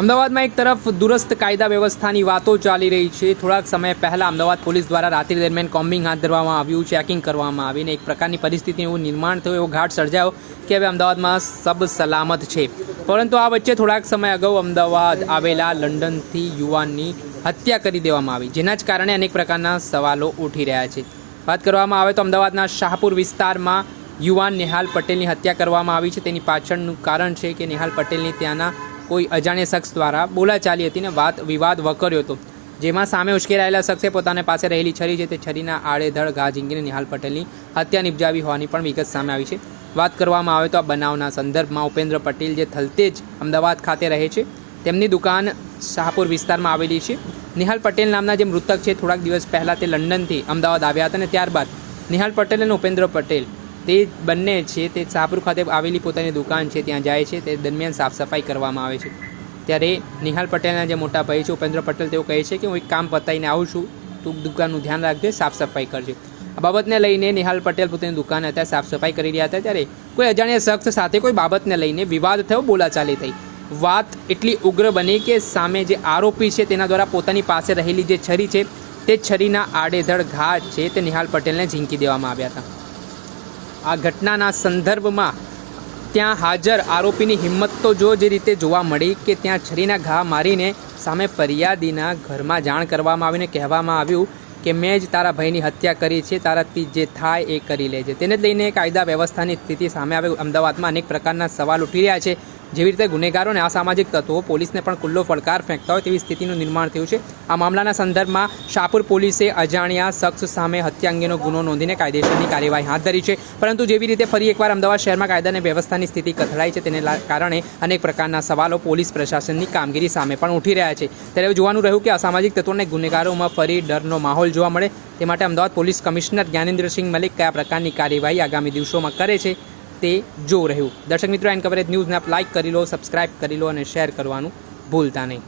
અમદાવાદમાં એક તરફ દુરસ્ત કાયદા વ્યવસ્થાની વાતો ચાલી રહી છે। થોડાક સમય પહેલાં અમદાવાદ પોલીસ દ્વારા રાત્રિ દરમિયાન કોમ્બિંગ હાથ ધરવામાં આવ્યું, ચેકિંગ કરવામાં આવીને એક પ્રકારની પરિસ્થિતિનું એવું નિર્માણ થયું, એવો ઘાટ સર્જાયો કે હવે અમદાવાદમાં સબ સલામત છે। પરંતુ આ વચ્ચે થોડાક સમય અગાઉ અમદાવાદ આવેલા લંડનથી યુવાનની હત્યા કરી દેવામાં આવી, જેના જ કારણે અનેક પ્રકારના સવાલો ઉઠી રહ્યા છે। વાત કરવામાં આવે તો અમદાવાદના શાહપુર વિસ્તારમાં યુવાન નેહાલ પટેલની હત્યા કરવામાં આવી છે। તેની પાછળનું કારણ છે કે નેહાલ પટેલની ત્યાંના કોઈ અજાણ્યા શખ્સ દ્વારા બોલાચાલી હતી ને વાત વિવાદ વકર્યો હતો, જેમાં સામે ઉશ્કેરાયેલા શખ્સે પોતાની પાસે રહેલી છરી છે તે છરીના આડેધડ ઘા ઝીંકીને નેહાલ પટેલની હત્યા નિપજાવી હોવાની પણ વિગત સામે આવી છે। વાત કરવામાં આવે તો આ બનાવના સંદર્ભમાં ઉપેન્દ્ર પટેલ જે થલતેજ અમદાવાદ ખાતે રહે છે, તેમની દુકાન શાહપુર વિસ્તારમાં આવેલી છે। નેહાલ પટેલ નામના જે મૃતક છે, થોડાક દિવસ પહેલાં તે લંડનથી અમદાવાદ આવ્યા હતા અને ત્યારબાદ નેહાલ પટેલ અને ઉપેન્દ્ર પટેલ તે બંને છે તે શાહપુર ખાતે આવેલી પોતાની દુકાન છે ત્યાં જાય છે। તે દરમિયાન સાફ સફાઈ કરવામાં આવે છે, ત્યારે નેહાલ પટેલના જે મોટા ભાઈ છે ઉપેન્દ્ર પટેલ તેઓ કહે છે કે હું એક કામ પતાવીને આવું છું, તું દુકાનનું ધ્યાન રાખજે, સાફ સફાઈ કરજે। આ બાબતને લઈને નેહાલ પટેલ પોતાની દુકાન હતા, સાફ સફાઈ કરી રહ્યા હતા, ત્યારે કોઈ અજાણ્યા શખ્સ સાથે કોઈ બાબતને લઈને વિવાદ થયો, બોલાચાલી થઈ। વાત એટલી ઉગ્ર બની કે સામે જે આરોપી છે તેના દ્વારા પોતાની પાસે રહેલી જે છરી છે તે છરીના આડેધડ ઘા છે તે નેહાલ પટેલને ઝીંકી દેવામાં આવ્યા હતા। આ ઘટનાના સંદર્ભમાં ત્યાં હાજર આરોપીની હિંમત તો જે રીતે જોવા મળી કે ત્યાં છરીના ઘા મારીને સામે ફરિયાદીના ઘરમાં જાણ કરવામાં આવીને કહેવામાં આવ્યું કે મેં જ તારા ભાઈની હત્યા કરી છે, તારાથી જે થાય એ કરી લેજે। તેને જ લઈને કાયદા વ્યવસ્થાની સ્થિતિ સામે આવે અમદાવાદમાં અનેક પ્રકારના સવાલ ઉઠી રહ્યા છે। જેવી રીતે ગુનેગારો અને અસામાજિક તત્વો પોલીસને પણ ખુલ્લો પડકાર ફેંકતા હોય તેવી સ્થિતિનું નિર્માણ થયું છે। આ મામલાના સંદર્ભમાં શાહપુર પોલીસે અજાણ્યા શખ્સ સામે હત્યા અંગેનો ગુનો નોંધીને કાયદેસરની કાર્યવાહી હાથ ધરી છે। પરંતુ જેવી રીતે ફરી એકવાર અમદાવાદ શહેરમાં કાયદા અને વ્યવસ્થાની સ્થિતિ કથળાઈ છે, તેને કારણે અનેક પ્રકારના સવાલો પોલીસ પ્રશાસનની કામગીરી સામે પણ ઉઠી રહ્યા છે। ત્યારે જોવાનું રહ્યું કે અસામાજિક તત્વોને ગુનેગારોમાં ફરી ડરનો માહોલ જોવા મળે તે માટે અમદાવાદ પોલીસ કમિશનર જ્ઞાનેન્દ્રસિંહ મલિક કયા પ્રકારની કાર્યવાહી આગામી દિવસોમાં કરે છે તે જો રહ્યું। દર્શક મિત્રો, એન કવરેજ ન્યૂઝને આપ લાઇક કરી લો, સબસ્ક્રાઇબ કરી લો અને શેર કરવાનું ભૂલતા નહીં।